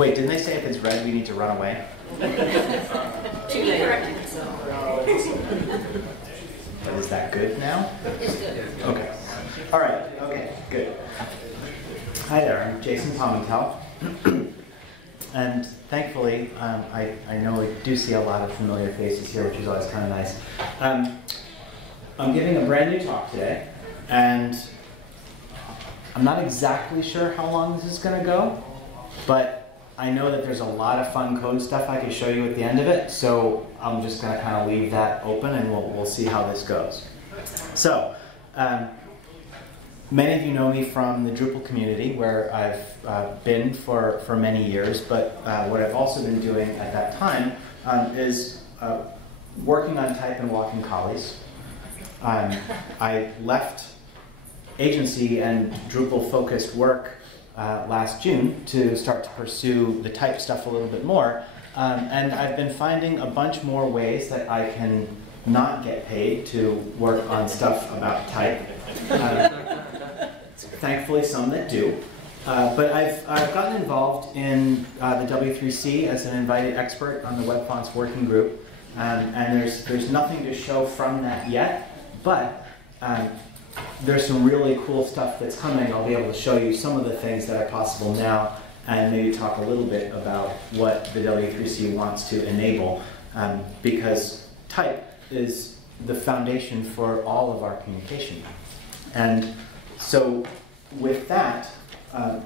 Wait, didn't they say if it's red we need to run away? Too late. But is that good now? It's good. Okay. All right. Okay. Good. Hi there. I'm Jason Pamental, and thankfully, I know we do see a lot of familiar faces here, which is always kind of nice. I'm giving a brand new talk today, and I'm not exactly sure how long this is going to go, but I know that there's a lot of fun code stuff I can show you at the end of it, so I'm just going to kind of leave that open, and we'll see how this goes. So, many of you know me from the Drupal community, where I've been for many years, but what I've also been doing at that time is working on type and walking collies. I left agency and Drupal-focused work last June to start to pursue the type stuff a little bit more, and I've been finding a bunch more ways that I can not get paid to work on stuff about type. Thankfully, some that do. But I've gotten involved in the W3C as an invited expert on the Web Fonts Working Group, and there's nothing to show from that yet, but there's some really cool stuff that's coming. I'll be able to show you some of the things that are possible now, and maybe talk a little bit about what the W3C wants to enable, because type is the foundation for all of our communication. And so with that,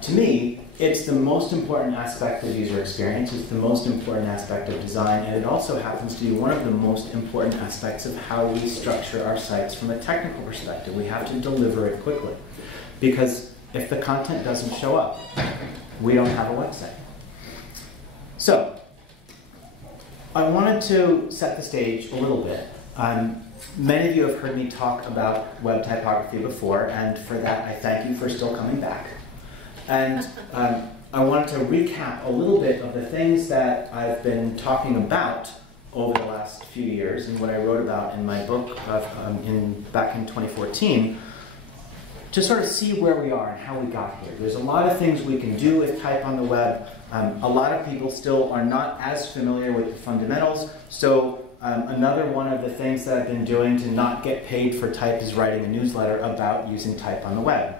to me, it's the most important aspect of user experience, it's the most important aspect of design, and it also happens to be one of the most important aspects of how we structure our sites from a technical perspective. We have to deliver it quickly, because if the content doesn't show up, we don't have a website. So, I wanted to set the stage a little bit. Many of you have heard me talk about web typography before, and for that I thank you for still coming back. And I wanted to recap a little bit of the things that I've been talking about over the last few years and what I wrote about in my book back in 2014, to sort of see where we are and how we got here. There's a lot of things we can do with type on the web. A lot of people still are not as familiar with the fundamentals, so another one of the things that I've been doing to not get paid for type is writing a newsletter about using type on the web.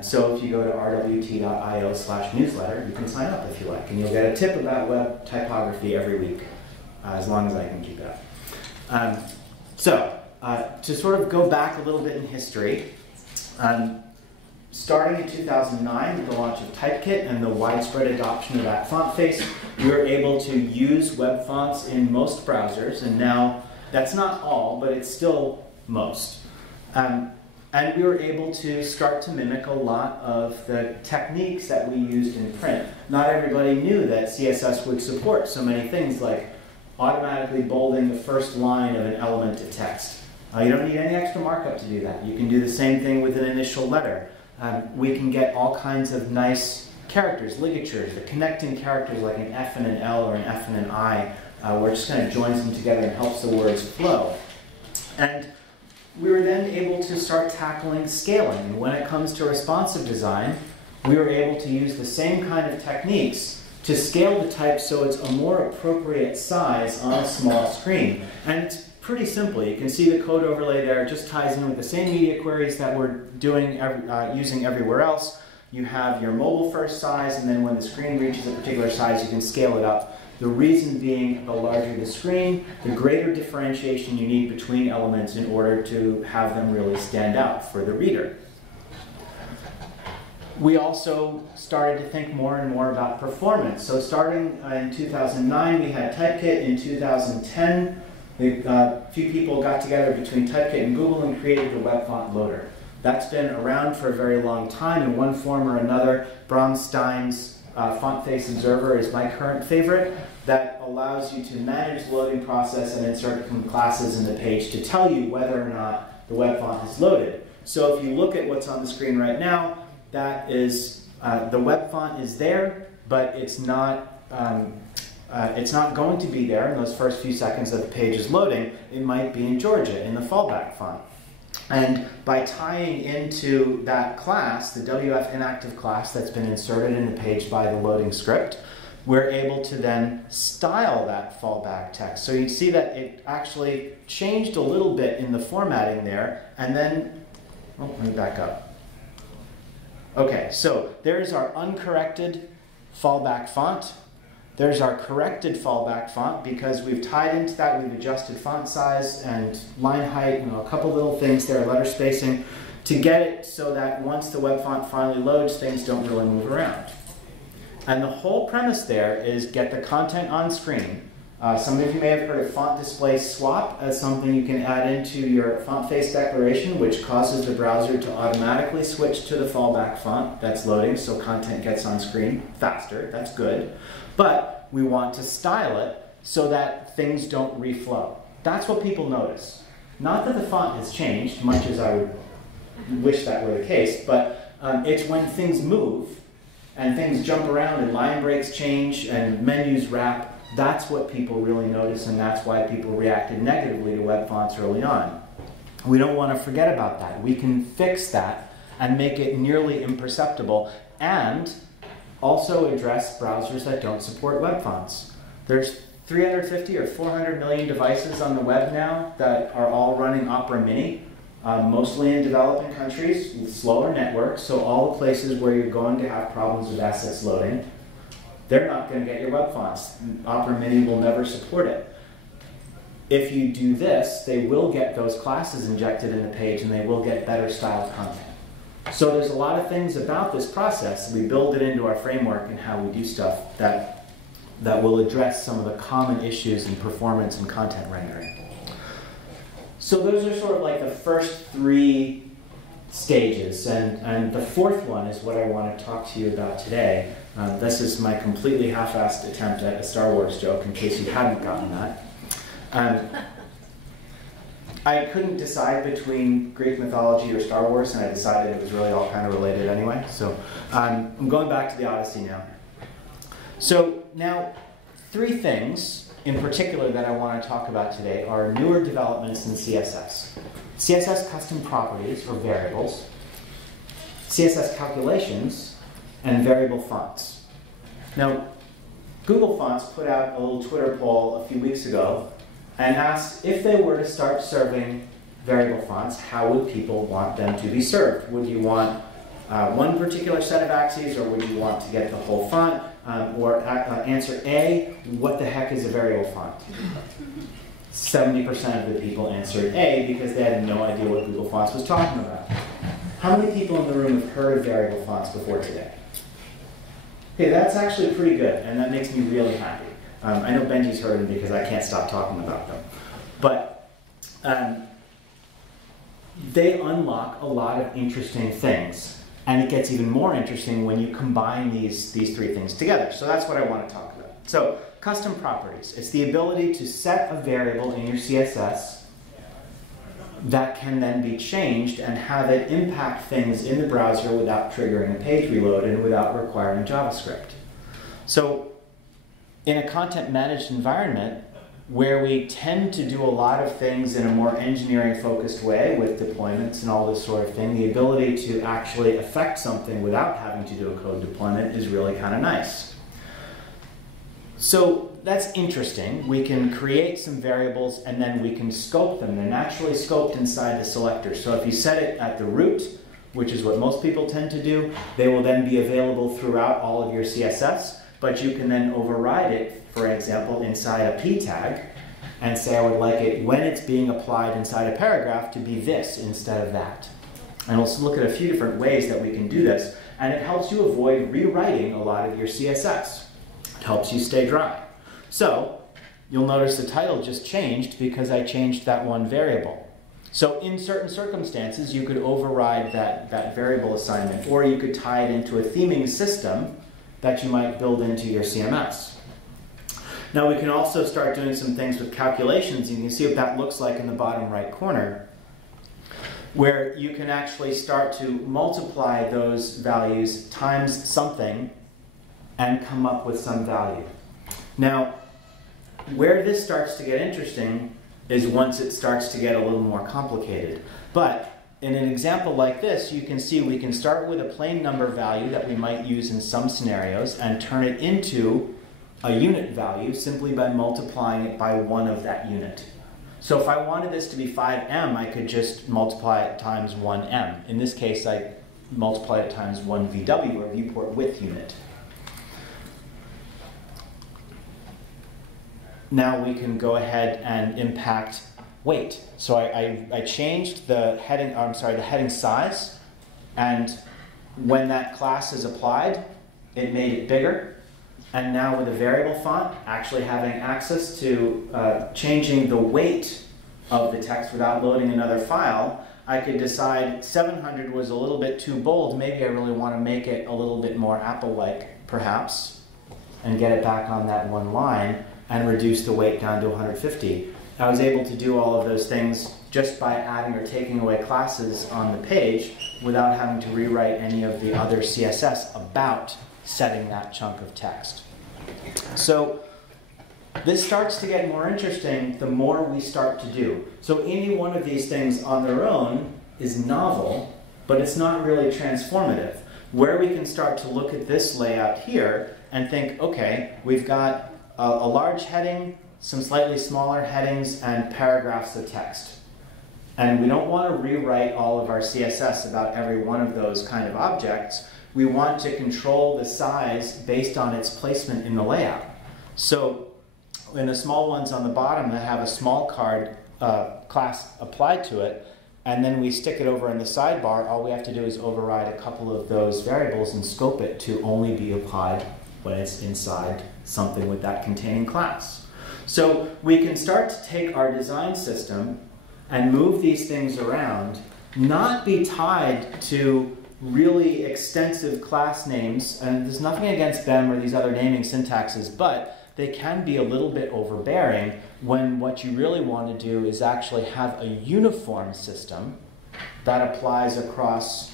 So if you go to rwt.io/newsletter, you can sign up if you like, and you'll get a tip about web typography every week, as long as I can keep it up. To sort of go back a little bit in history, starting in 2009 with the launch of Typekit and the widespread adoption of that font face, we were able to use web fonts in most browsers, and now that's not all, but it's still most. And we were able to start to mimic a lot of the techniques that we used in print. Not everybody knew that CSS would support so many things like automatically bolding the first line of an element of text. You don't need any extra markup to do that. You can do the same thing with an initial letter. We can get all kinds of nice characters, ligatures, the connecting characters like an F and an L or an F and an I, where it just kind of joins them together and helps the words flow. And we were then able to start tackling scaling. And when it comes to responsive design, we were able to use the same kind of techniques to scale the type so it's a more appropriate size on a small screen. And it's pretty simple. You can see the code overlay there. It just ties in with the same media queries that we're doing using everywhere else. You have your mobile first size, and then when the screen reaches a particular size, you can scale it up. The reason being, the larger the screen, the greater differentiation you need between elements in order to have them really stand out for the reader. We also started to think more and more about performance. So starting in 2009, we had Typekit. In 2010, a few people got together between Typekit and Google and created the web font loader. That's been around for a very long time in one form or another. Bronstein's Font Face Observer is my current favorite. That allows you to manage the loading process and insert different classes in the page to tell you whether or not the web font is loaded. So if you look at what's on the screen right now, that is the web font is there, but it's not going to be there in those first few seconds that the page is loading. It might be in Georgia in the fallback font. And by tying into that class, the WF inactive class that's been inserted in the page by the loading script, we're able to then style that fallback text. So you see that it actually changed a little bit in the formatting there, and then, oh, let me back up. Okay, so there's our uncorrected fallback font. There's our corrected fallback font because we've tied into that, we've adjusted font size and line height, a couple little things there, letter spacing, to get it so that once the web font finally loads, things don't really move around. And the whole premise there is get the content on screen. Some of you may have heard of font display swap as something you can add into your font face declaration, which causes the browser to automatically switch to the fallback font that's loading so content gets on screen faster. That's good. But we want to style it so that things don't reflow. That's what people notice. Not that the font has changed, much as I would wish that were the case, but it's when things move and things jump around and line breaks change and menus wrap. That's what people really notice, and that's why people reacted negatively to web fonts early on. We don't want to forget about that. We can fix that and make it nearly imperceptible and also address browsers that don't support web fonts. There's 350 or 400 million devices on the web now that are all running Opera Mini, mostly in developing countries with slower networks, so all the places where you're going to have problems with assets loading, they're not going to get your web fonts. Opera Mini will never support it. If you do this, they will get those classes injected in the page and they will get better styled content. So there's a lot of things about this process. We build it into our framework and how we do stuff that will address some of the common issues in performance and content rendering. So those are sort of like the first three stages. And the fourth one is what I want to talk to you about today. This is my completely half-assed attempt at a Star Wars joke, in case you hadn't gotten that. I couldn't decide between Greek mythology or Star Wars, and I decided it was really all kind of related anyway. So I'm going back to the Odyssey now. So now, three things in particular that I want to talk about today are newer developments in CSS. CSS custom properties, or variables, CSS calculations, and variable fonts. Now, Google Fonts put out a little Twitter poll a few weeks ago and asked if they were to start serving variable fonts, how would people want them to be served? Would you want one particular set of axes, or would you want to get the whole font? Or answer A, what the heck is a variable font? 70% of the people answered A because they had no idea what Google Fonts was talking about. How many people in the room have heard of variable fonts before today? Okay, that's actually pretty good, and that makes me really happy. I know Benji's heard them because I can't stop talking about them. But they unlock a lot of interesting things, and it gets even more interesting when you combine these three things together. So that's what I want to talk about. So custom properties. It's the ability to set a variable in your CSS that can then be changed and have it impact things in the browser without triggering a page reload and without requiring JavaScript. So in a content managed environment where we tend to do a lot of things in a more engineering focused way with deployments and all this sort of thing, the ability to actually affect something without having to do a code deployment is really kind of nice. So that's interesting. We can create some variables and then we can scope them. They're naturally scoped inside the selector. So if you set it at the root, which is what most people tend to do, they will then be available throughout all of your CSS, but you can then override it, for example, inside a p tag and say I would like it when it's being applied inside a paragraph to be this instead of that. And we'll look at a few different ways that we can do this, and it helps you avoid rewriting a lot of your CSS. It helps you stay dry. So you'll notice the title just changed because I changed that one variable. So in certain circumstances, you could override that variable assignment, or you could tie it into a theming system that you might build into your CMS. Now we can also start doing some things with calculations. You can see what that looks like in the bottom right corner, where you can actually start to multiply those values times something and come up with some value. Now, where this starts to get interesting is once it starts to get a little more complicated. But in an example like this, you can see we can start with a plain number value that we might use in some scenarios and turn it into a unit value simply by multiplying it by one of that unit. So if I wanted this to be 5m, I could just multiply it times 1m. In this case, I multiply it times 1 VW, or viewport width unit. Now we can go ahead and impact weight. So I changed the heading, the heading size, and when that class is applied, it made it bigger. And now with a variable font, actually having access to changing the weight of the text without loading another file, I could decide 700 was a little bit too bold. Maybe I really want to make it a little bit more Apple-like, perhaps, and get it back on that one line and reduce the weight down to 150. I was able to do all of those things just by adding or taking away classes on the page without having to rewrite any of the other CSS about setting that chunk of text. So this starts to get more interesting the more we start to do. So any one of these things on their own is novel, but it's not really transformative. Where we can start to look at this layout here and think, okay, we've got a large heading, some slightly smaller headings, and paragraphs of text. And we don't want to rewrite all of our CSS about every one of those kind of objects. We want to control the size based on its placement in the layout. So in the small ones on the bottom that have a small card class applied to it, and then we stick it over in the sidebar, all we have to do is override a couple of those variables and scope it to only be applied when it's inside something with that containing class. So we can start to take our design system and move these things around, not be tied to really extensive class names, and there's nothing against them or these other naming syntaxes, but they can be a little bit overbearing when what you really want to do is actually have a uniform system that applies across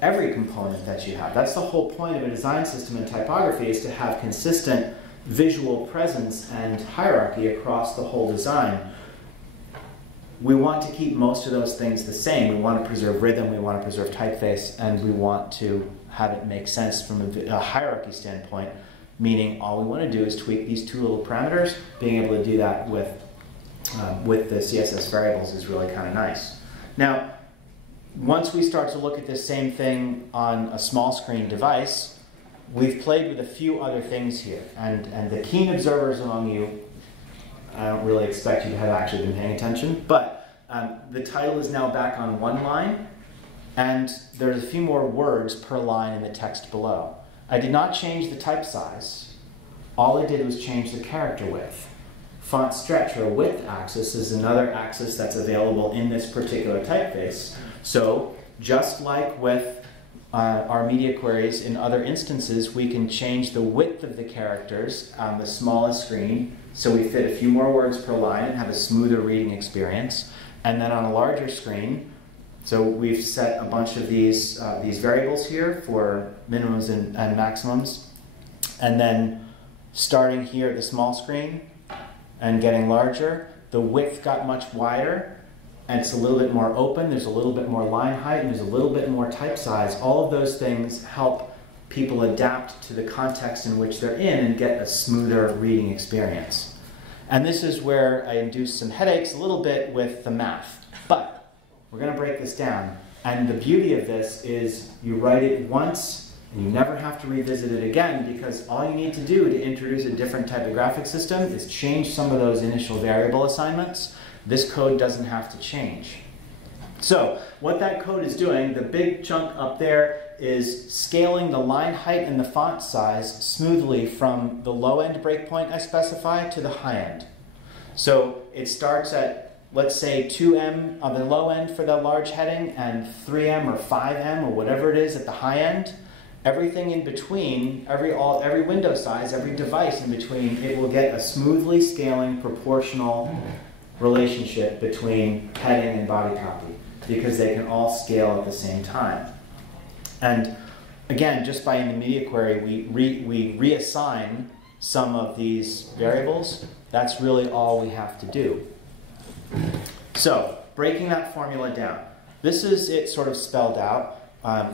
every component that you have. That's the whole point of a design system in typography, is to have consistent visual presence and hierarchy across the whole design. We want to keep most of those things the same. We want to preserve rhythm, we want to preserve typeface, and we want to have it make sense from a hierarchy standpoint, meaning all we want to do is tweak these two little parameters. Being able to do that with the CSS variables is really kind of nice. Now, once we start to look at this same thing on a small screen device, we've played with a few other things here. And the keen observers among you, I don't really expect you to have actually been paying attention, but the title is now back on one line, and there's a few more words per line in the text below. I did not change the type size. All I did was change the character width. Font stretch, or width axis, is another axis that's available in this particular typeface. So just like with our media queries in other instances, we can change the width of the characters on the smallest screen so we fit a few more words per line and have a smoother reading experience. And then on a larger screen, so we've set a bunch of these variables here for minimums and maximums. And then starting here at the small screen and getting larger, the width got much wider, and it's a little bit more open, there's a little bit more line height, and there's a little bit more type size. All of those things help people adapt to the context in which they're in and get a smoother reading experience. And this is where I induce some headaches a little bit with the math. But we're going to break this down. And the beauty of this is you write it once, and you never have to revisit it again, because all you need to do to introduce a different typographic system is change some of those initial variable assignments. This code doesn't have to change. So what that code is doing, the big chunk up there, is scaling the line height and the font size smoothly from the low end breakpoint I specify to the high end. So it starts at, let's say, 2M on the low end for the large heading and 3M or 5M or whatever it is at the high end. Everything in between, every window size, every device in between, it will get a smoothly scaling proportional relationship between heading and body copy, because they can all scale at the same time. And again, just by in the media query, we reassign some of these variables. That's really all we have to do. So, breaking that formula down. This is it sort of spelled out.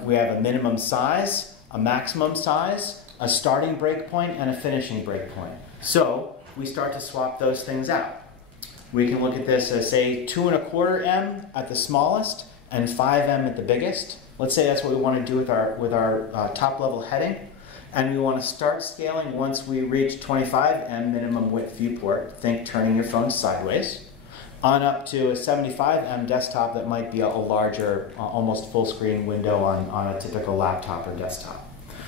We have a minimum size, a maximum size, a starting breakpoint and a finishing breakpoint. So we start to swap those things out. We can look at this as, say, 2¼ em at the smallest and 5 em at the biggest. Let's say that's what we want to do with our top level heading. And we want to start scaling once we reach 25 em minimum width viewport. Think turning your phone sideways. On up to a 75 em desktop that might be a larger, almost full screen window on a typical laptop or desktop.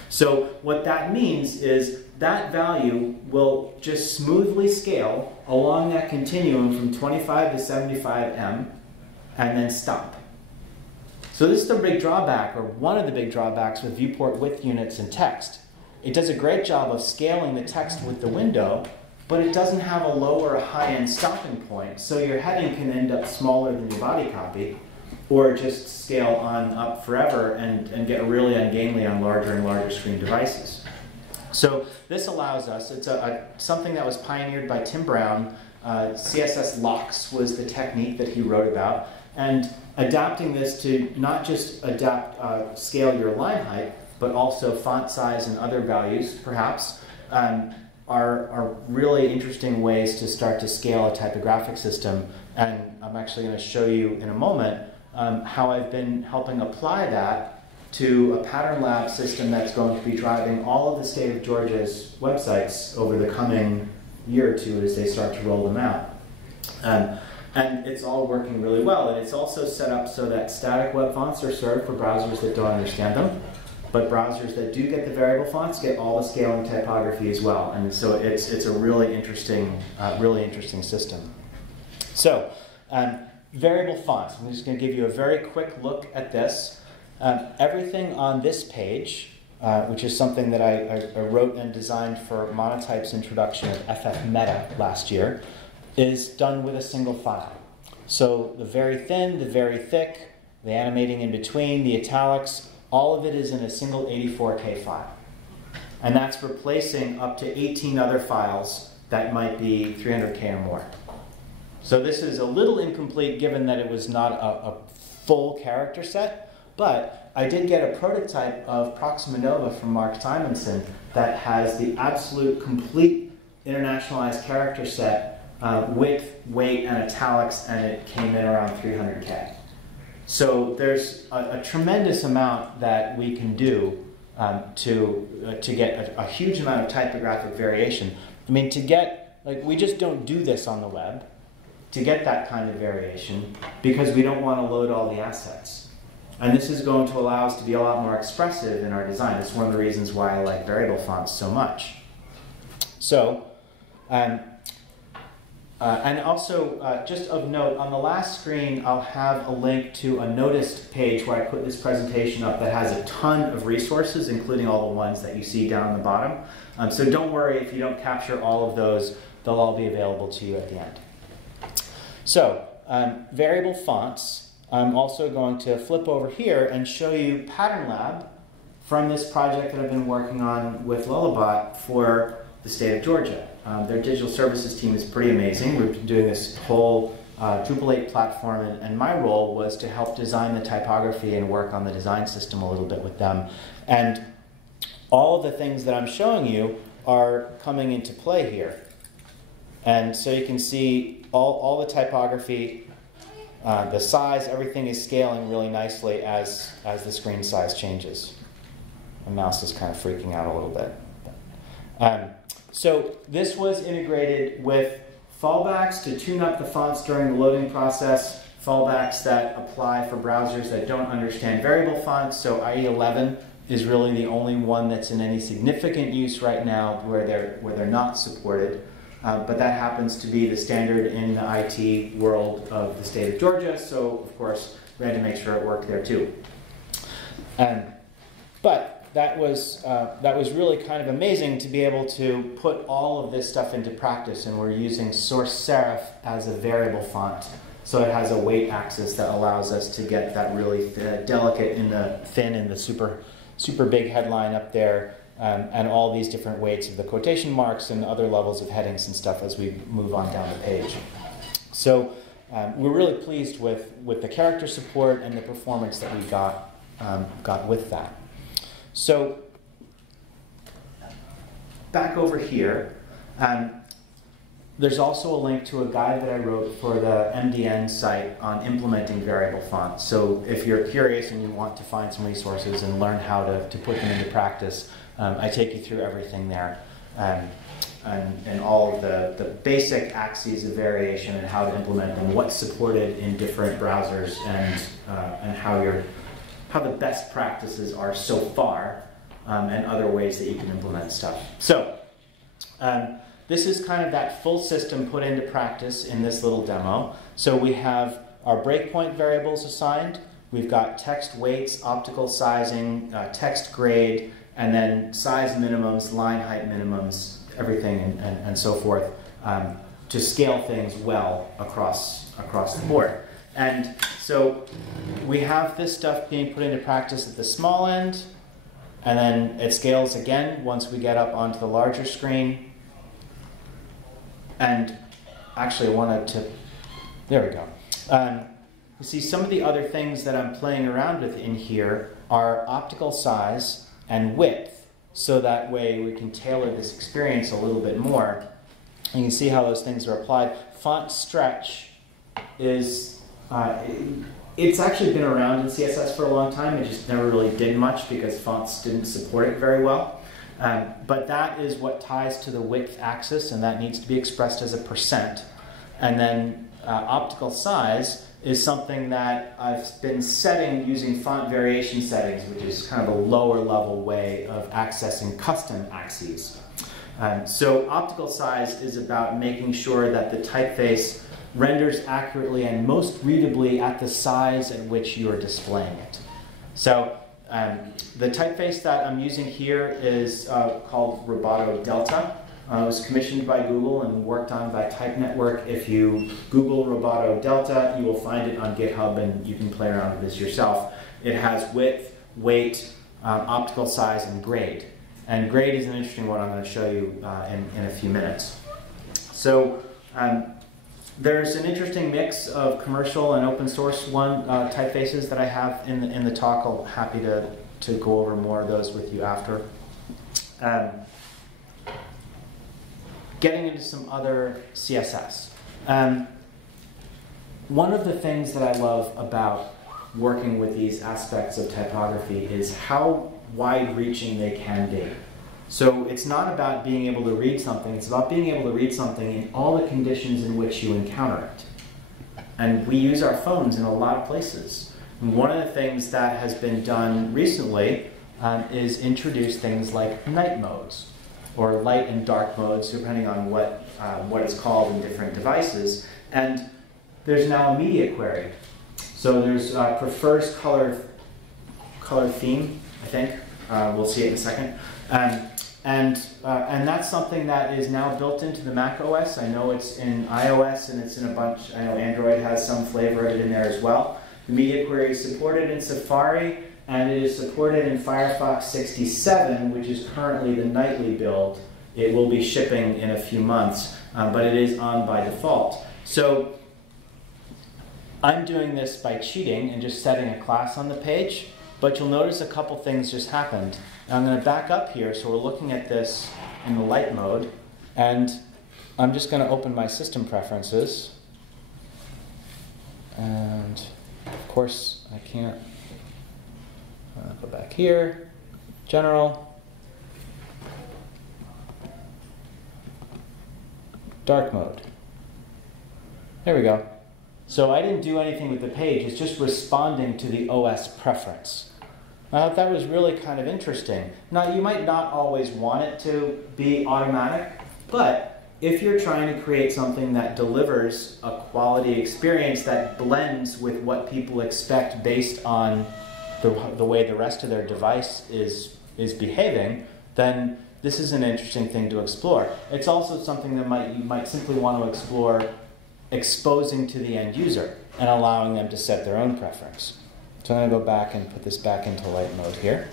So what that means is that value will just smoothly scale along that continuum from 25 to 75 em and then stop. So this is the big drawback, or one of the big drawbacks with viewport width units and text. It does a great job of scaling the text with the window, but it doesn't have a low or a high-end stopping point, so your heading can end up smaller than your body copy, or just scale on up forever and get really ungainly on larger and larger screen devices. So this allows us, it's something that was pioneered by Tim Brown. CSS locks was the technique that he wrote about, and adapting this to not just scale your line height, but also font size and other values, perhaps, are really interesting ways to start to scale a typographic system. And I'm actually going to show you in a moment how I've been helping apply that to a pattern lab system that's going to be driving all of the state of Georgia's websites over the coming year or two as they start to roll them out. And it's all working really well. And it's also set up so that static web fonts are served for browsers that don't understand them. But browsers that do get the variable fonts get all the scaling typography as well. And so it's a really interesting system. So variable fonts. I'm just going to give you a very quick look at this. Everything on this page, which is something that I wrote and designed for Monotype's introduction of FF Meta last year, is done with a single file. So the very thin, the very thick, the animating in between, the italics, all of it is in a single 84K file. And that's replacing up to 18 other files that might be 300K or more. So this is a little incomplete given that it was not a full character set, but I did get a prototype of Proxima Nova from Mark Simonson that has the absolute complete internationalized character set with weight and italics, and it came in around 300K. So there's a tremendous amount that we can do to get a huge amount of typographic variation. I mean, we just don't do this on the web to get that kind of variation because we don't want to load all the assets. And this is going to allow us to be a lot more expressive in our design. It's one of the reasons why I like variable fonts so much. So, and also, just of note, on the last screen, I'll have a link to a noticed page where I put this presentation up that has a ton of resources, including all the ones that you see down the bottom. So don't worry if you don't capture all of those. They'll all be available to you at the end. So, variable fonts. I'm also going to flip over here and show you Pattern Lab from this project that I've been working on with Lullabot for the state of Georgia. Their digital services team is pretty amazing. We've been doing this whole Drupal 8 platform, and my role was to help design the typography and work on the design system a little bit with them. And all of the things that I'm showing you are coming into play here. And so you can see all the typography, the size, everything is scaling really nicely as the screen size changes. My mouse is kind of freaking out a little bit. So this was integrated with fallbacks to tune up the fonts during the loading process, fallbacks that apply for browsers that don't understand variable fonts. So IE11 is really the only one that's in any significant use right now where they're not supported. But that happens to be the standard in the IT world of the state of Georgia, so of course we had to make sure it worked there too. But that was really kind of amazing to be able to put all of this stuff into practice, and we're using source serif as a variable font. So it has a weight axis that allows us to get that really delicate in the thin and the super big headline up there, and all these different weights of the quotation marks and other levels of headings and stuff as we move on down the page. So we're really pleased with the character support and the performance that we got with that. So back over here, there's also a link to a guide that I wrote for the MDN site on implementing variable fonts. So if you're curious and you want to find some resources and learn how to put them into practice, I take you through everything there. And all of the basic axes of variation and how to implement them, what's supported in different browsers, and how the best practices are so far, and other ways that you can implement stuff. So this is kind of that full system put into practice in this little demo. So we have our breakpoint variables assigned. We've got text weights, optical sizing, text grade, and then size minimums, line height minimums, everything and so forth, to scale things well across the board. And so we have this stuff being put into practice at the small end, and then it scales again once we get up onto the larger screen. And actually I wanted to, there we go. You see some of the other things that I'm playing around with in here are optical size and width, so that way we can tailor this experience a little bit more. And you can see how those things are applied. Font stretch is, it's actually been around in CSS for a long time. It just never really did much because fonts didn't support it very well. But that is what ties to the width axis, and that needs to be expressed as a %. And then optical size is something that I've been setting using font variation settings, which is kind of a lower level way of accessing custom axes. So optical size is about making sure that the typeface renders accurately and most readably at the size at which you are displaying it. So the typeface that I'm using here is called Roboto Delta. It was commissioned by Google and worked on by Type Network. If you Google Roboto Delta, you will find it on GitHub, and you can play around with this yourself. It has width, weight, optical size, and grade. And grade is an interesting one I'm going to show you in a few minutes. So there's an interesting mix of commercial and open source typefaces that I have in the talk. I'm happy to go over more of those with you after. Getting into some other CSS. One of the things that I love about working with these aspects of typography is how wide-reaching they can be. So it's not about being able to read something, it's about being able to read something in all the conditions in which you encounter it. And we use our phones in a lot of places. And one of the things that has been done recently is introduce things like night modes, or light and dark modes, depending on what it's called in different devices. And there's now a media query. So there's prefers color theme, I think. We'll see it in a second. And that's something that is now built into the Mac OS. I know it's in iOS and it's in a bunch. I know Android has some flavor of it in there as well. The media query is supported in Safari, and it is supported in Firefox 67, which is currently the nightly build. It will be shipping in a few months, but it is on by default. So I'm doing this by cheating and just setting a class on the page, but you'll notice a couple things just happened. Now I'm going to back up here, so we're looking at this in the light mode, and I'm just going to open my system preferences. And of course, I can't. Go back here, general, dark mode. There we go. So I didn't do anything with the page, it's just responding to the OS preference. I thought that was really kind of interesting. Now, you might not always want it to be automatic, but if you're trying to create something that delivers a quality experience that blends with what people expect based on the way the rest of their device is behaving, then this is an interesting thing to explore. It's also something that you might simply want to explore exposing to the end user and allowing them to set their own preference. So I'm going to go back and put this back into light mode here.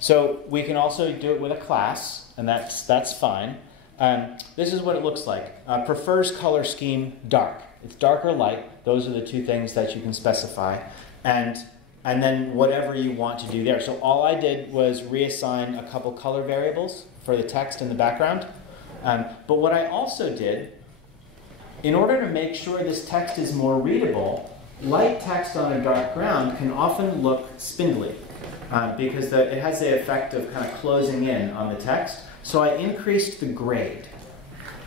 So we can also do it with a class, and that's fine. This is what it looks like. Prefers color scheme dark. It's dark or light. Those are the two things that you can specify. And then whatever you want to do there. So all I did was reassign a couple color variables, for the text in the background. But what I also did, in order to make sure this text is more readable, light text on a dark ground can often look spindly because it has the effect of kind of closing in on the text. So I increased the grade.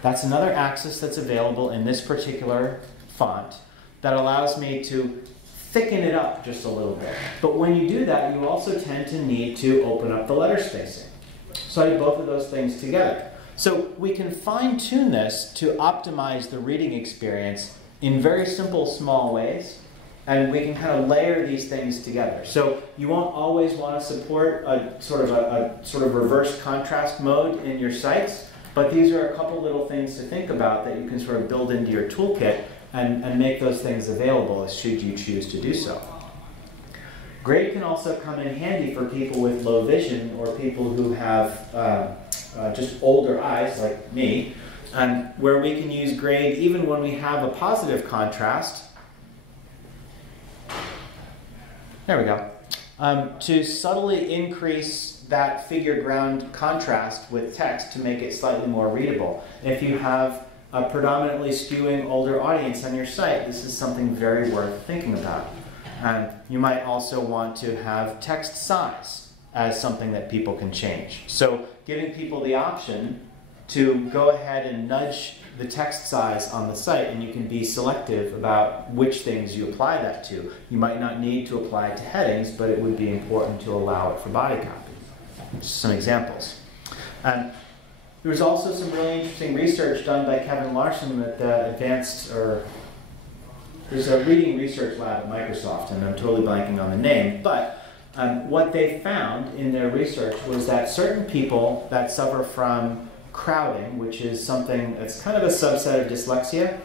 That's another axis that's available in this particular font that allows me to thicken it up just a little bit. But when you do that, you also tend to need to open up the letter spacing. So I did both of those things together. So we can fine-tune this to optimize the reading experience in very simple, small ways. And we can kind of layer these things together. So you won't always want to support a sort of reverse contrast mode in your sites. But these are a couple little things to think about that you can sort of build into your toolkit and make those things available should you choose to do so. Grade can also come in handy for people with low vision or people who have just older eyes like me, where we can use grade even when we have a positive contrast. There we go. To subtly increase that figure ground contrast with text to make it slightly more readable. If you have a predominantly skewing older audience on your site, this is something very worth thinking about. You might also want to have text size as something that people can change. So giving people the option to go ahead and nudge the text size on the site, and you can be selective about which things you apply that to. You might not need to apply it to headings, but it would be important to allow it for body copy. Just some examples. There was also some really interesting research done by Kevin Larson at the there's a reading research lab at Microsoft, and I'm totally blanking on the name, but what they found in their research was that certain people that suffer from crowding, which is something that's kind of a subset of dyslexia,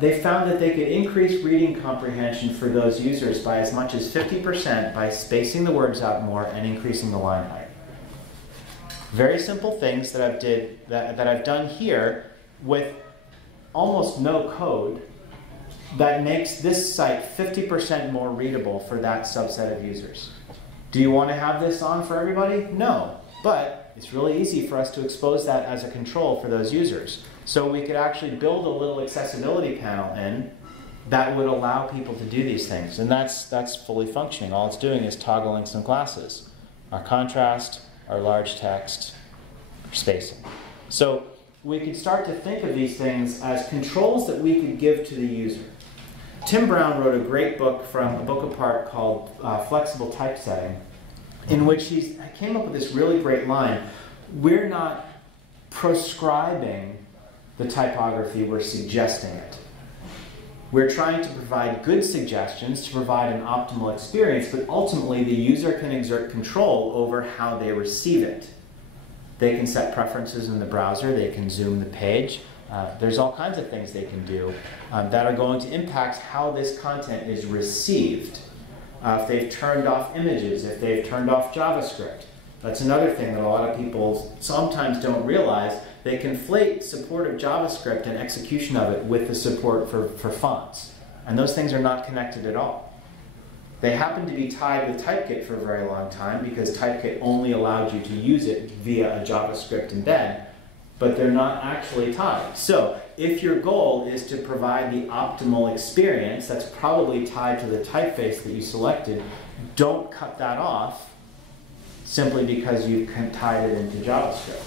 they found that they could increase reading comprehension for those users by as much as 50% by spacing the words out more and increasing the line height. Very simple things that I've done here with almost no code that makes this site 50% more readable for that subset of users. Do you want to have this on for everybody? No, but it's really easy for us to expose that as a control for those users. So we could actually build a little accessibility panel in that would allow people to do these things. And that's fully functioning. All it's doing is toggling some classes. Our contrast, our large text, our spacing. So we could start to think of these things as controls that we could give to the user. Tim Brown wrote a great book from A Book Apart called Flexible Typesetting, in which he came up with this really great line. We're not proscribing the typography, we're suggesting it. We're trying to provide good suggestions to provide an optimal experience, but ultimately the user can exert control over how they receive it. They can set preferences in the browser, they can zoom the page. There's all kinds of things they can do that are going to impact how this content is received. If they've turned off images, if they've turned off JavaScript. That's another thing that a lot of people sometimes don't realize. They conflate support of JavaScript and execution of it with the support for fonts. And those things are not connected at all. They happen to be tied with Typekit for a very long time because Typekit only allowed you to use it via a JavaScript embed, but they're not actually tied. So if your goal is to provide the optimal experience that's probably tied to the typeface that you selected, don't cut that off simply because you've tied it into JavaScript.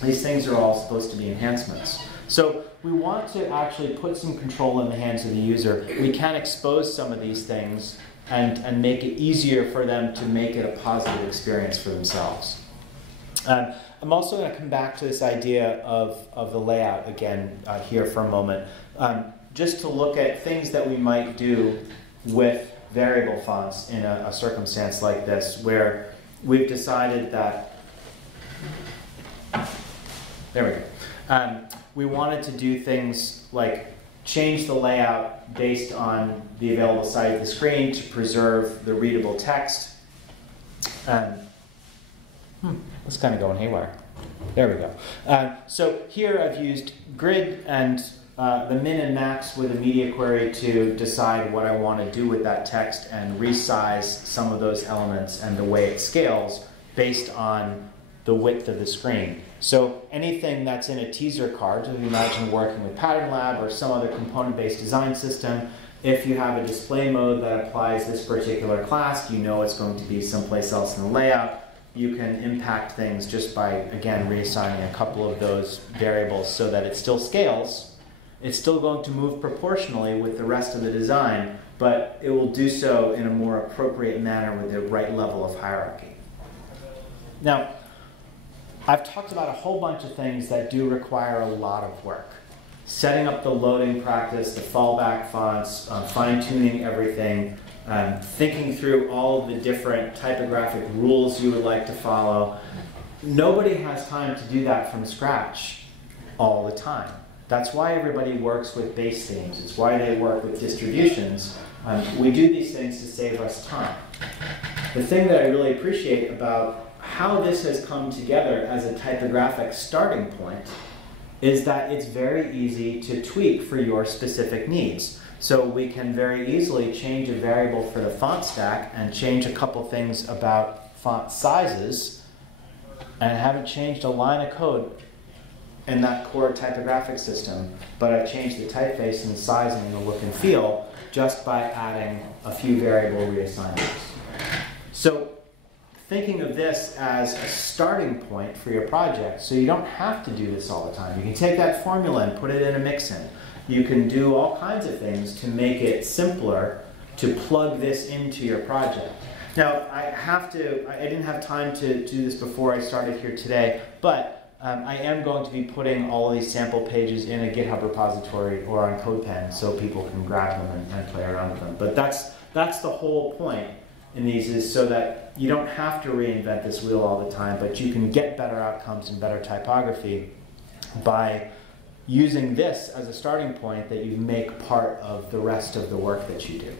These things are all supposed to be enhancements. So we want to actually put some control in the hands of the user. We can expose some of these things and make it easier for them to make it a positive experience for themselves. I'm also going to come back to this idea of the layout again here for a moment, just to look at things that we might do with variable fonts in a circumstance like this, where we've decided that, there we go. We wanted to do things like change the layout based on the available side of the screen to preserve the readable text. It's kind of going haywire. There we go. So here I've used grid and the min and max with a media query to decide what I want to do with that text and resize some of those elements and the way it scales based on the width of the screen. So anything that's in a teaser card, so if you imagine working with Pattern Lab or some other component-based design system, if you have a display mode that applies this particular class, you know it's going to be someplace else in the layout. You can impact things just by, again, reassigning a couple of those variables so that it still scales. It's still going to move proportionally with the rest of the design, but it will do so in a more appropriate manner with the right level of hierarchy. Now, I've talked about a whole bunch of things that do require a lot of work. Setting up the loading practice, the fallback fonts, fine-tuning everything, thinking through all of the different typographic rules you would like to follow. Nobody has time to do that from scratch all the time. That's why everybody works with base themes. It's why they work with distributions. We do these things to save us time. The thing that I really appreciate about how this has come together as a typographic starting point is that it's very easy to tweak for your specific needs. So we can very easily change a variable for the font stack and change a couple things about font sizes and haven't changed a line of code in that core typographic system, but I've changed the typeface and the sizing and the look and feel just by adding a few variable reassignments. So thinking of this as a starting point for your project, so you don't have to do this all the time. You can take that formula and put it in a mix-in. You can do all kinds of things to make it simpler to plug this into your project. Now, I didn't have time to do this before I started here today, but I am going to be putting all of these sample pages in a GitHub repository or on CodePen so people can grab them and play around with them. But that's the whole point in these, is so that you don't have to reinvent this wheel all the time, but you can get better outcomes and better typography by using this as a starting point that you make part of the rest of the work that you do.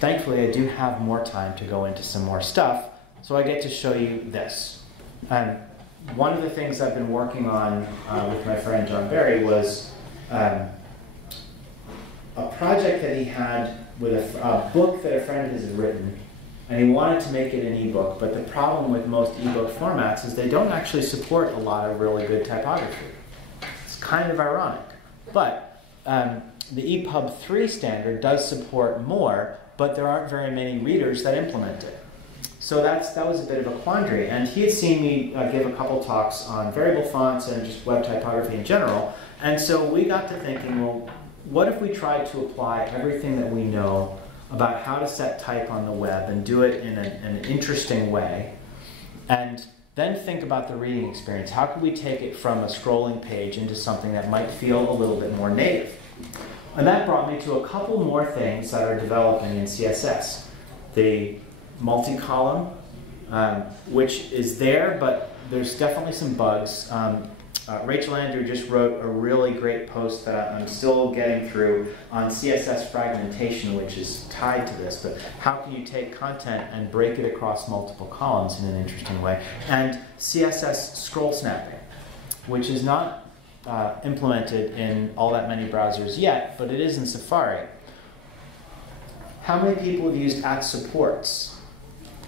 Thankfully, I do have more time to go into some more stuff, so I get to show you this. One of the things I've been working on with my friend John Barry was a project that he had with a book that a friend of his had written, and he wanted to make it an ebook, but the problem with most ebook formats is they don't actually support a lot of really good typography. It's kind of ironic. But the EPUB 3 standard does support more, but there aren't very many readers that implement it. So that was a bit of a quandary, and he had seen me give a couple talks on variable fonts and just web typography in general, and so we got to thinking, well, what if we tried to apply everything that we know about how to set type on the web and do it in an interesting way, and then think about the reading experience. How could we take it from a scrolling page into something that might feel a little bit more native? And that brought me to a couple more things that are developing in CSS. The multi-column, which is there, but there's definitely some bugs. Rachel Andrew just wrote a really great post that I'm still getting through on CSS fragmentation, which is tied to this, but how can you take content and break it across multiple columns in an interesting way? And CSS scroll snapping, which is not implemented in all that many browsers yet, but it is in Safari. How many people have used @supports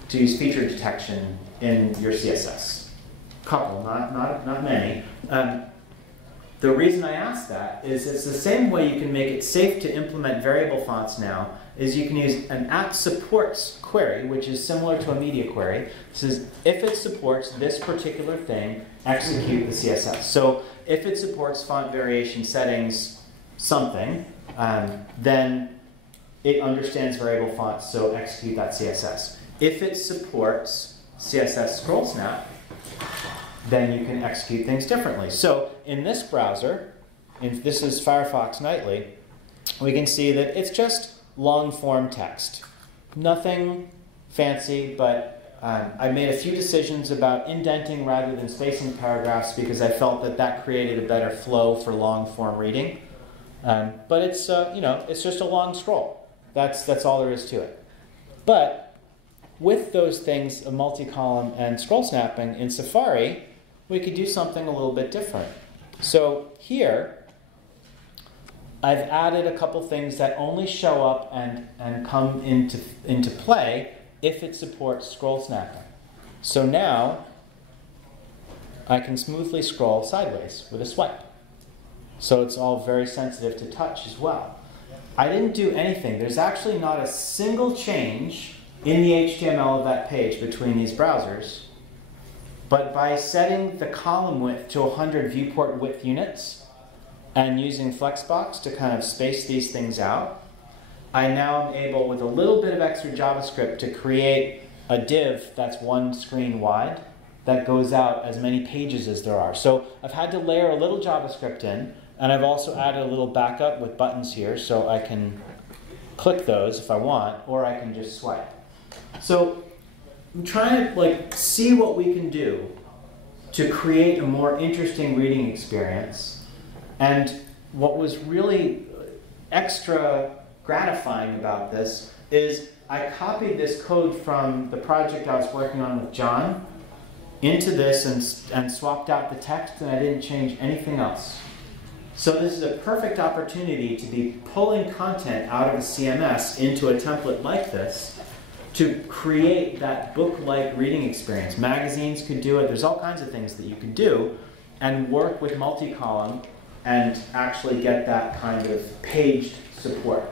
to use feature detection in your CSS? Couple, not many. The reason I ask that is it's the same way you can make it safe to implement variable fonts now, is you can use an @supports query, which is similar to a media query. It says, if it supports this particular thing, execute the CSS. So if it supports font variation settings something, then it understands variable fonts, so execute that CSS. If it supports CSS scroll snap, then you can execute things differently. So in this browser, this is Firefox Nightly, we can see that it's just long form text. Nothing fancy, but I made a few decisions about indenting rather than spacing paragraphs because I felt that that created a better flow for long form reading. But it's it's just a long scroll. That's all there is to it. But with those things, a multi-column and scroll snapping in Safari, we could do something a little bit different. So here, I've added a couple things that only show up and come into play if it supports scroll snapping. So now I can smoothly scroll sideways with a swipe. So it's all very sensitive to touch as well. I didn't do anything. There's actually not a single change in the HTML of that page between these browsers. But by setting the column width to 100 viewport width units and using Flexbox to kind of space these things out, I now am able, with a little bit of extra JavaScript, to create a div that's one screen wide that goes out as many pages as there are. So I've had to layer a little JavaScript in, and I've also added a little backup with buttons here, so I can click those if I want, or I can just swipe. So I'm trying to see what we can do to create a more interesting reading experience. And what was really extra gratifying about this is I copied this code from the project I was working on with John into this and swapped out the text, and I didn't change anything else. So this is a perfect opportunity to be pulling content out of a CMS into a template like this to create that book-like reading experience. Magazines could do it. There's all kinds of things that you could do and work with multi-column and actually get that kind of paged support.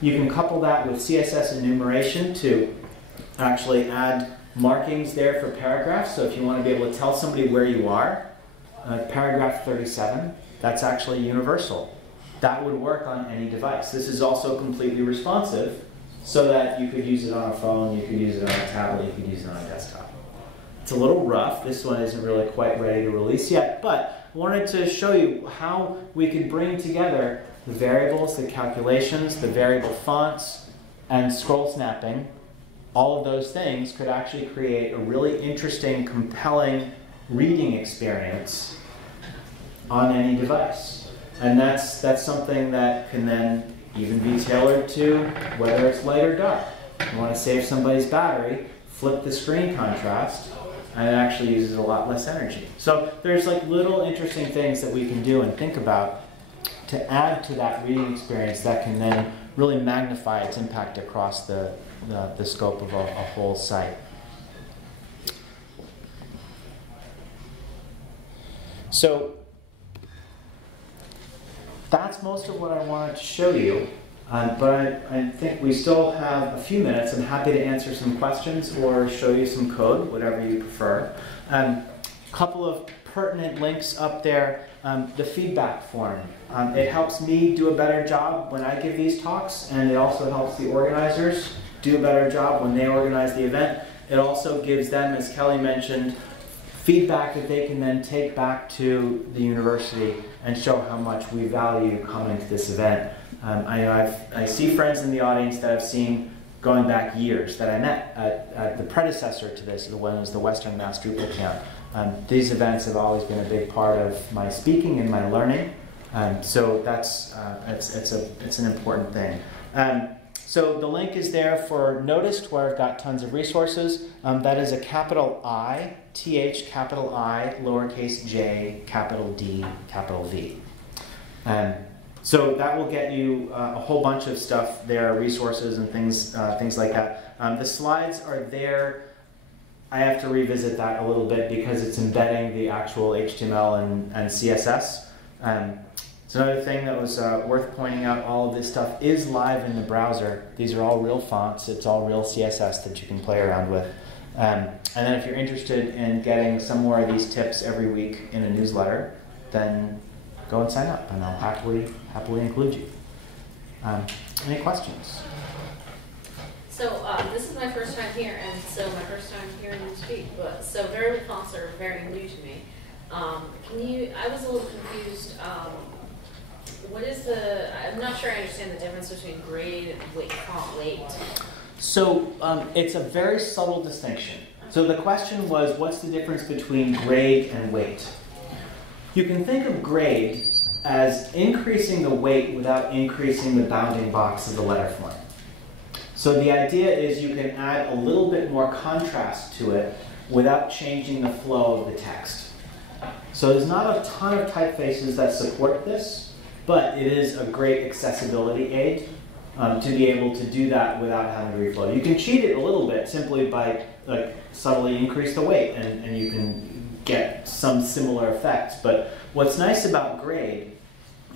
You can couple that with CSS enumeration to actually add markings there for paragraphs. So if you want to be able to tell somebody where you are, paragraph 37, that's actually universal. That would work on any device. This is also completely responsive so that you could use it on a phone, you could use it on a tablet, you could use it on a desktop. It's a little rough. This one isn't really quite ready to release yet, but I wanted to show you how we could bring together the variables, the calculations, the variable fonts, and scroll snapping. All of those things could actually create a really interesting, compelling reading experience on any device. And that's something that can then even be tailored to whether it's light or dark. You want to save somebody's battery, flip the screen contrast, and it actually uses a lot less energy. So there's little interesting things that we can do and think about to add to that reading experience that can then really magnify its impact across the scope of a whole site. So that's most of what I wanted to show you, but I think we still have a few minutes. I'm happy to answer some questions or show you some code, whatever you prefer. A couple of pertinent links up there. The feedback form. It helps me do a better job when I give these talks, and it also helps the organizers do a better job when they organize the event. It also gives them, as Kelly mentioned, feedback that they can then take back to the university and show how much we value coming to this event. I see friends in the audience that I've seen going back years that I met at the predecessor to this, the one was the Western Mass Drupal Camp. These events have always been a big part of my speaking and my learning, so that's it's an important thing. So the link is there for Noticed, where I've got tons of resources. That is a capital I, TH, capital I, lowercase j, capital D, capital V. So that will get you a whole bunch of stuff there, resources and things like that. The slides are there. I have to revisit that a little bit because it's embedding the actual HTML and CSS. It's another thing that was worth pointing out. All of this stuff is live in the browser. These are all real fonts. It's all real CSS that you can play around with. And then if you're interested in getting some more of these tips every week in a newsletter, then go and sign up, and I'll happily include you. Any questions? So this is my first time here, and so my first time hearing you speak. But so variable fonts are very new to me. I was a little confused. What is I'm not sure I understand the difference between grade and font weight. So it's a very subtle distinction. So the question was, what's the difference between grade and weight? You can think of grade as increasing the weight without increasing the bounding box of the letter form. So the idea is you can add a little bit more contrast to it without changing the flow of the text. So there's not a ton of typefaces that support this, but it is a great accessibility aid. to be able to do that without having to reflow. You can cheat it a little bit simply by subtly increase the weight, and you can get some similar effects. But what's nice about grade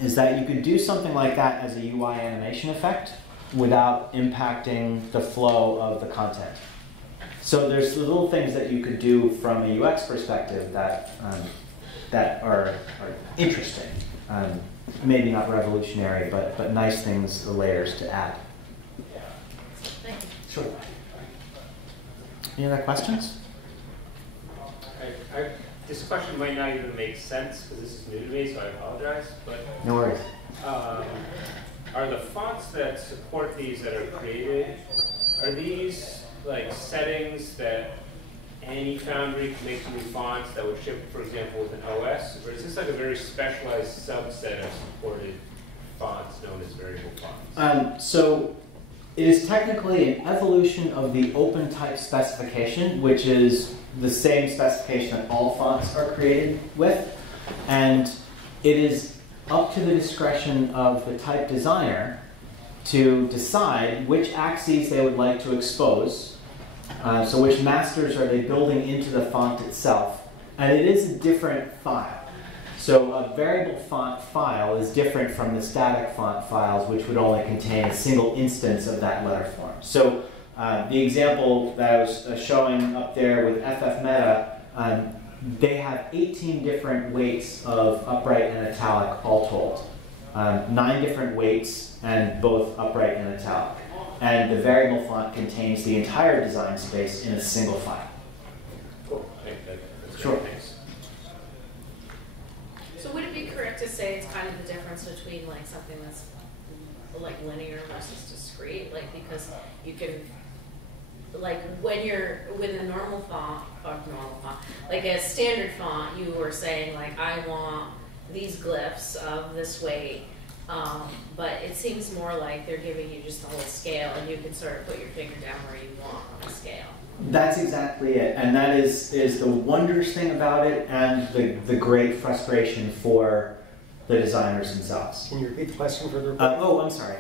is that you could do something like that as a UI animation effect without impacting the flow of the content. So there's little things that you could do from a UX perspective that that are interesting. Maybe not revolutionary, but nice things, the layers to add. Thank you. Sure. Any other questions? This question might not even make sense because this is new to me, so I apologize. But No worries. are the fonts that support these that are created, are these like settings that any foundry can make new fonts that would ship, for example, with an OS? Or is this like a very specialized subset of supported fonts known as variable fonts? So it is technically an evolution of the open type specification, which is the same specification that all fonts are created with. And it is up to the discretion of the type designer to decide which axes they would like to expose. So which masters are they building into the font itself. And it is a different file. So a variable font file is different from the static font files, which would only contain a single instance of that letter form. So the example that I was showing up there with FF Meta, they have 18 different weights of upright and italic all told. 9 different weights and both upright and italic. And the variable font contains the entire design space in a single file. Cool. That's Sure. great. Thanks. So would it be correct to say it's kind of the difference between like something that's like linear versus discrete? Like because you can, like when you're with a normal font, like a standard font, you were saying like I want these glyphs of this weight. But it seems more like they're giving you just the whole scale, and you can sort of put your finger down where you want on the scale. That's exactly it, and that is the wondrous thing about it, and the great frustration for the designers themselves. Can you repeat the question for the Oh, I'm sorry.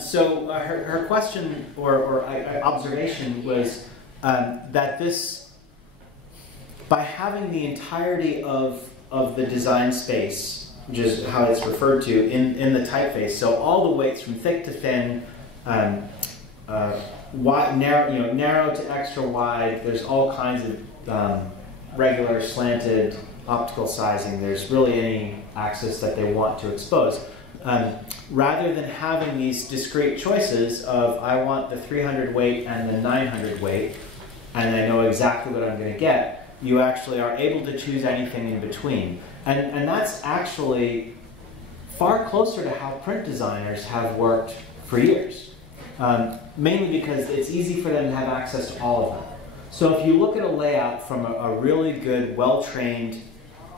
So her question or observation was that this, by having the entirety of the design space, which is how it's referred to in the typeface. So all the weights from thick to thin, wide, narrow to extra wide. There's all kinds of regular, slanted, optical sizing. There's really any axis that they want to expose. Rather than having these discrete choices of I want the 300 weight and the 900 weight, and I know exactly what I'm going to get, you actually are able to choose anything in between. And that's actually far closer to how print designers have worked for years. Mainly because it's easy for them to have access to all of them. So if you look at a layout from a really good, well-trained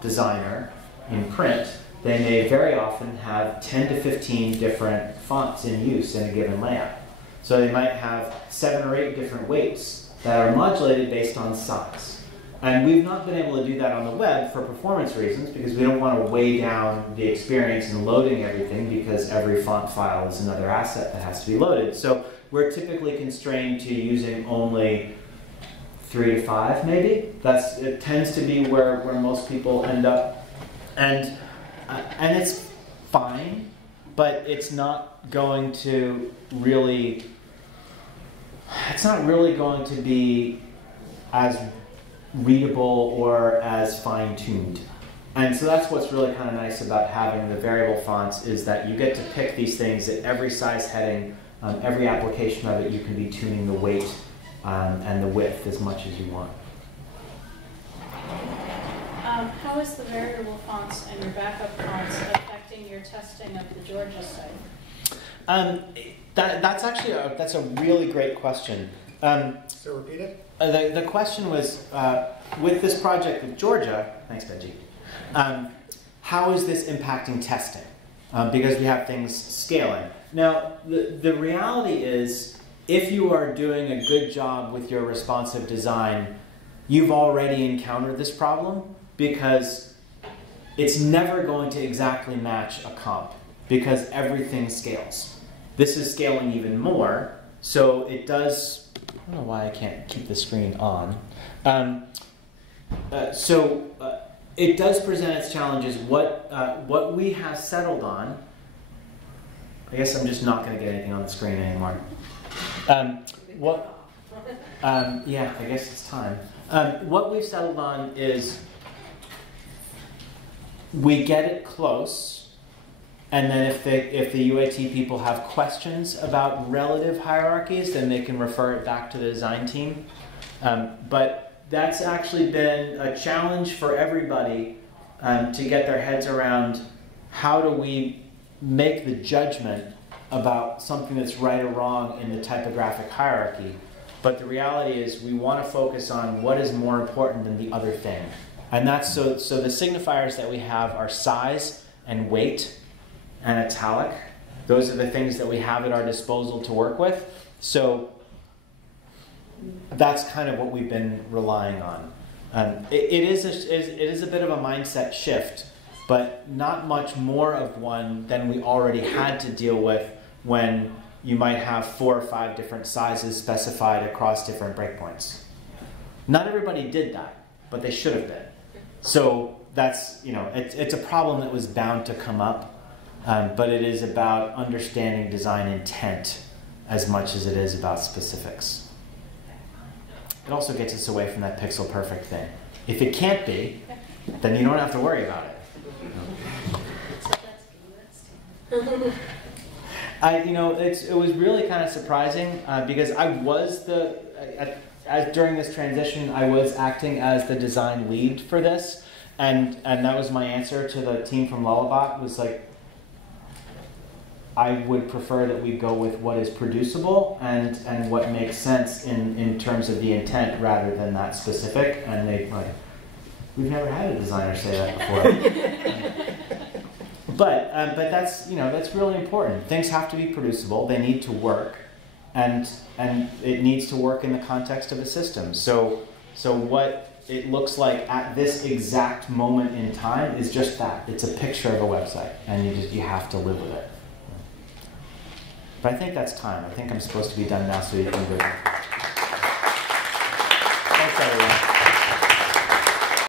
designer in print, they may very often have 10 to 15 different fonts in use in a given layout. So they might have 7 or 8 different weights that are modulated based on size. And we've not been able to do that on the web for performance reasons because we don't want to weigh down the experience in loading everything because every font file is another asset that has to be loaded. So we're typically constrained to using only 3 to 5 maybe. It tends to be where most people end up. And it's fine, but it's not going to really, going to be as readable or as fine-tuned. And so that's what's really kind of nice about having the variable fonts is that you get to pick these things at every size heading, every application of it, you can be tuning the weight and the width as much as you want. How is the variable fonts and your backup fonts affecting your testing of the Georgia site? That's actually that's a really great question. So repeat it. The question was, with this project with Georgia, thanks Benji, how is this impacting testing? Because we have things scaling. Now, the reality is, if you are doing a good job with your responsive design, you've already encountered this problem because it's never going to exactly match a comp because everything scales. This is scaling even more, so it does, I don't know why I can't keep the screen on. It does present its challenges. What we have settled on, I guess I'm just not going to get anything on the screen anymore. Yeah, I guess it's time. What we've settled on is we get it close, and then if the UAT people have questions about relative hierarchies, then they can refer it back to the design team. But that's actually been a challenge for everybody to get their heads around how do we make the judgment about something that's right or wrong in the typographic hierarchy. But the reality is we want to focus on what is more important than the other thing. And that's so the signifiers that we have are size and weight and italic. Those are the things that we have at our disposal to work with. So that's kind of what we've been relying on. It is a bit of a mindset shift, but not much more of one than we already had to deal with when you might have 4 or 5 different sizes specified across different breakpoints. Not everybody did that, but they should have been. So that's, it's a problem that was bound to come up, but it is about understanding design intent as much as it is about specifics. It also gets us away from that pixel perfect thing. If it can't be, then you don't have to worry about it. It was really kind of surprising because I was during this transition, I was acting as the design lead for this, and that was my answer to the team from Lullabot, was like, I would prefer that we go with what is producible and what makes sense in terms of the intent rather than that specific. And they like, we've never had a designer say that before. But that's really important. Things have to be producible. They need to work, and it needs to work in the context of a system. So what it looks like at this exact moment in time is just that. It's a picture of a website, and you have to live with it. But I think that's time. I think I'm supposed to be done now, so you can go.